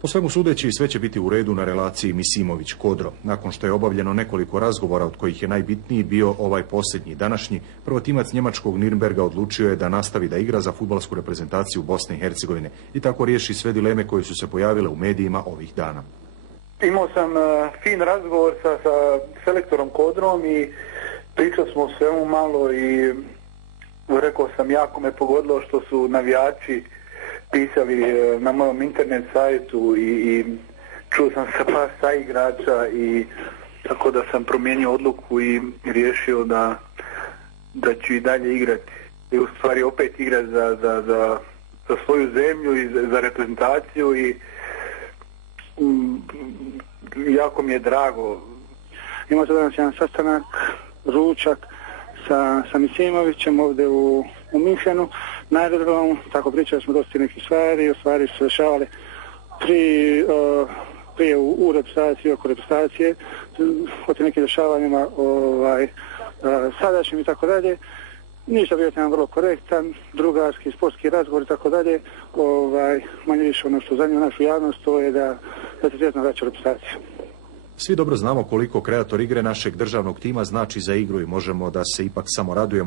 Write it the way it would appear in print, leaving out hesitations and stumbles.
Po svemu sudeći, sve će biti u redu na relaciji Misimović-Kodro. Nakon što je obavljeno nekoliko razgovora, od kojih je najbitniji bio ovaj posljednji današnji, prvotimac njemačkog Nürnberga odlučio je da nastavi da igra za fudbalsku reprezentaciju Bosne i Hercegovine i tako riješi sve dileme koje su se pojavile u medijima ovih dana. Imao sam fin razgovor sa selektorom Kodrom i pričali smo o svemu malo i rekao sam, jako me pogodilo što su navijači pisali na mojom internet sajtu i čuo sam se par saigrača i tako da sam promijenio odluku i riješio da ću i dalje igrati. I u stvari opet igrati za svoju zemlju i za reprezentaciju i jako mi je drago. Imao sam danas jedan sastanak, ručak sa Misimovićem ovdje u Minhenu, na aerodromu, tako pričali smo dosta nekih stvari su se dešavale prije u reprezentaciji, oko reprezentacije, o tim nekim dešavanjima sadašnjim i tako dalje. Ništa bio jedan vrlo korektan, drugarski, sportski razgovor i tako dalje. Manje više ono što zanima našu javnost, to je da se svjetno vraća reprezentaciju. Svi dobro znamo koliko kreator igre našeg državnog tima znači za igru i možemo da se ipak samo radujemo